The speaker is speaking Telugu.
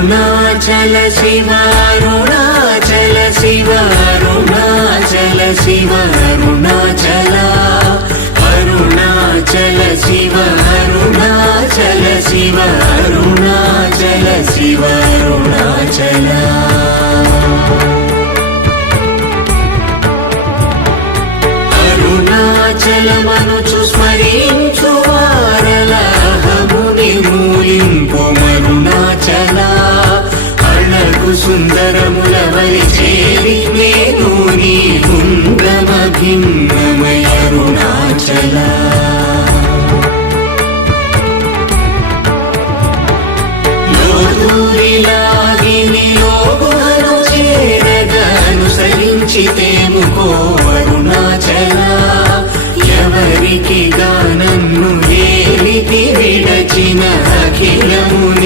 అరుణాచల శివ అరుణాచల శివ అరుణాచల శివ అరుణాచల అరుణాచల శివ అరుణాచల శివ అరుణాచల శివ అరుణాచల అరుణాచలమనుచు స్మరించు వారలహము నిర్మూలింపు అరుణాచల అళగు సుందర